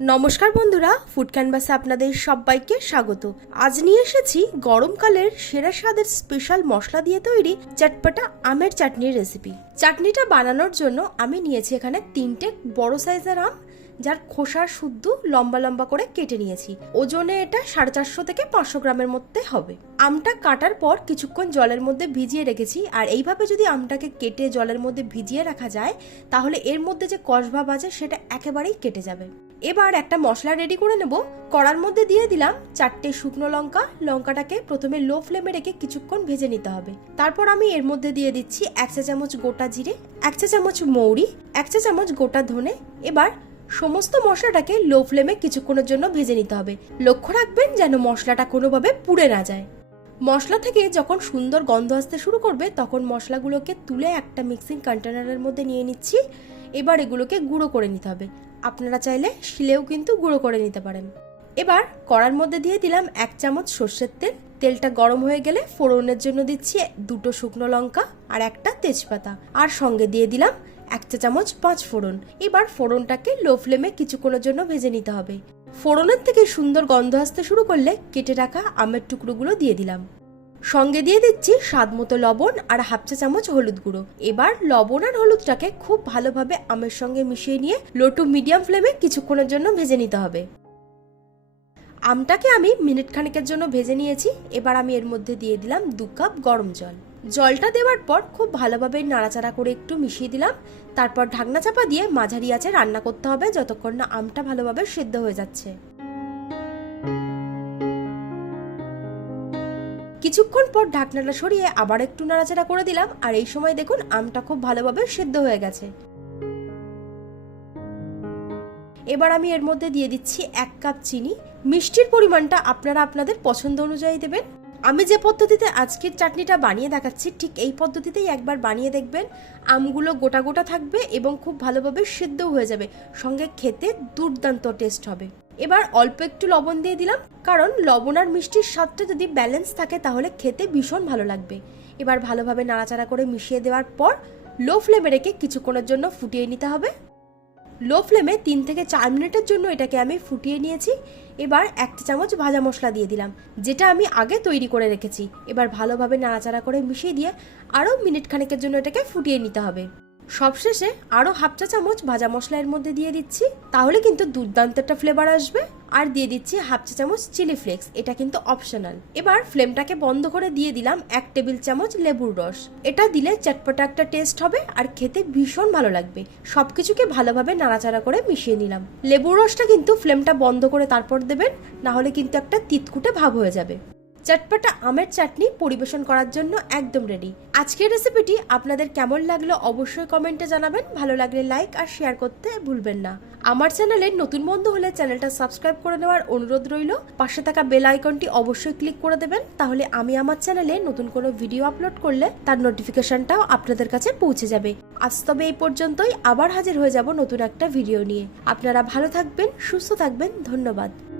নমস্কার বন্ধুরা ফুড ক্যানভাসে আপনাদের সবাইকে স্বাগত। আজ নিয়ে এসেছি গরমকালের সেরা স্বাদের স্পেশাল মশলা দিয়ে তৈরি চটপটা আমের চাটনির রেসিপি চাটনিটা বানানোর জন্য আমি নিয়েছি এখানে তিনটে বড় সাইজের আম, যার খোসা শুদ্ধ লম্বা লম্বা করে কেটে নিয়েছি। ওজনে এটা সাড়ে চারশো থেকে পাঁচশো গ্রামের মধ্যে হবে। আমটা কাটার পর কিছুক্ষণ জলের মধ্যে ভিজিয়ে রেখেছি, আর এইভাবে যদি আমটাকে কেটে জলের মধ্যে ভিজিয়ে রাখা যায়, তাহলে এর মধ্যে যে কষভাব আছে সেটা একেবারেই কেটে যাবে। এবার একটা মশলা রেডি করে নেব। কড়ার মধ্যে দিয়ে দিলাম চারটে শুকনো লঙ্কা। লঙ্কাটাকে প্রথমে লো ফ্লেমে রেখে কিছুক্ষণ ভেজে নিতে হবে। তারপর আমি এর মধ্যে দিয়ে দিচ্ছি এক চা চামচ গোটা জিরে, এক চা চামচ মৌরি, এক চা চামচ গোটা ধনে। এবার সমস্ত মশলাটাকে লো ফ্লেমে কিছুক্ষণের জন্য ভেজে নিতে হবে। লক্ষ্য রাখবেন যেন মশলাটা কোনোভাবে পুড়ে না যায়। মশলা থেকে যখন সুন্দর গন্ধ আসতে শুরু করবে, তখন মশলাগুলোকে তুলে একটা মিক্সিং কন্টেনারের মধ্যে নিয়ে নিচ্ছি। এবার এগুলোকে গুঁড়ো করে নিতে হবে। আপনারা চাইলে শিলেও কিন্তু গুঁড়ো করে নিতে পারেন। এবার কড়ার মধ্যে দিয়ে দিলাম এক চামচ সর্ষের তেল। তেলটা গরম হয়ে গেলে ফোড়নের জন্য দিচ্ছি দুটো শুকনো লঙ্কা আর একটা তেজপাতা। আর সঙ্গে দিয়ে দিলাম এক চা চামচ পাঁচ ফোড়ন। এবার ফোড়নটাকে লো ফ্লেমে কিছুক্ষণের জন্য ভেজে নিতে হবে। ফোড়নের থেকে সুন্দর গন্ধ আসতে শুরু করলে কেটে রাখা আমের টুকরোগুলো দিয়ে দিলাম। সঙ্গে দিয়ে দিচ্ছি স্বাদ মতো লবণ আর হাফ চা চামচ হলুদ গুঁড়ো। এবার লবণ আর হলুদটাকে খুব ভালোভাবে আমের সঙ্গে মিশিয়ে নিয়ে লো টু মিডিয়াম ফ্লেমে কিছুক্ষণের জন্য ভেজে নিতে হবে। আমটাকে আমি মিনিট খানেকের জন্য ভেজে নিয়েছি। এবার আমি এর মধ্যে দিয়ে দিলাম দু কাপ গরম জল। জলটা দেওয়ার পর খুব ভালোভাবে নাড়াচাড়া করে একটু মিশিয়ে দিলাম। তারপর ঢাকনা চাপা দিয়ে মাঝারি আছে রান্না করতে হবে যতক্ষণ না আমটা ভালোভাবে সেদ্ধ হয়ে যাচ্ছে। কিছুক্ষণ পর ঢাকনাটা সরিয়ে আবার একটু নাড়াচাড়া করে দিলাম, আর এই সময় দেখুন আমটা খুব ভালোভাবে সেদ্ধ হয়ে গেছে। এবার আমি এর মধ্যে দিয়ে দিচ্ছি এক কাপ চিনি। মিষ্টির পরিমাণটা আপনারা আপনাদের পছন্দ অনুযায়ী দেবেন। আমি যে পদ্ধতিতে আজকের চাটনিটা বানিয়ে দেখাচ্ছি, ঠিক এই পদ্ধতিতেই একবার বানিয়ে দেখবেন। আমগুলো গোটা গোটা থাকবে এবং খুব ভালোভাবে সিদ্ধও হয়ে যাবে। সঙ্গে খেতে দুর্দান্ত টেস্ট হবে। এবার অল্প একটু লবণ দিয়ে দিলাম, কারণ লবণ আর মিষ্টির স্বাদটা যদি ব্যালেন্স থাকে তাহলে খেতে ভীষণ ভালো লাগবে। এবার ভালোভাবে নাড়াচাড়া করে মিশিয়ে দেওয়ার পর লো ফ্লেমে রেখে কিছুক্ষণের জন্য ফুটিয়ে নিতে হবে। লো ফ্লেমে তিন থেকে চার মিনিটের জন্য এটাকে আমি ফুটিয়ে নিয়েছি। এবার এক চা চামচ ভাজা মশলা দিয়ে দিলাম, যেটা আমি আগে তৈরি করে রেখেছি। এবার ভালোভাবে নাড়াচাড়া করে মিশিয়ে দিয়ে আরও মিনিট খানেকের জন্য এটাকে ফুটিয়ে নিতে হবে। সবশেষে আরও হাফ চা চামচ ভাজা মশলা এর মধ্যে দিয়ে দিচ্ছি। তাহলে কিন্তু দুর্দান্ত একটা ফ্লেভার আসবে। আর দিয়ে দিচ্ছি হাফ চা চামচ চিলি ফ্লেক্স এটা কিন্তু অপশনাল এবার ফ্লেমটাকে বন্ধ করে দিয়ে দিলাম এক টেবিল চামচ লেবুর রস। এটা দিলে চটপটা একটা টেস্ট হবে আর খেতে ভীষণ ভালো লাগবে। সবকিছুকে ভালোভাবে নাড়াচাড়া করে মিশিয়ে নিলাম। লেবুর রসটা কিন্তু ফ্লেমটা বন্ধ করে তারপর দেবেন। না হলে কিন্তু একটা তিতকুটে ভাব হয়ে যাবে। চটপটা আমের চাটনি পরিবেশন করার জন্য একদম রেডি আজকের রেসিপিটি আপনাদের কেমন লাগল অবশ্যই কমেন্টে জানাবেন। ভালো লাগলে লাইক আর শেয়ার করতে ভুলবেন না। আমার চ্যানেলে নতুন বন্ধু হলে চ্যানেলটা সাবস্ক্রাইব করে নেওয়ার অনুরোধ রইল। পাশে থাকা বেল আইকনটি অবশ্যই ক্লিক করে দেবেন। তাহলে আমি আমার চ্যানেলে নতুন কোনো ভিডিও আপলোড করলে তার নোটিফিকেশনটাও আপনাদের কাছে পৌঁছে যাবে। আজ তবে এই পর্যন্তই। আবার হাজির হয়ে যাব নতুন একটা ভিডিও নিয়ে। আপনারা ভালো থাকবেন, সুস্থ থাকবেন। ধন্যবাদ।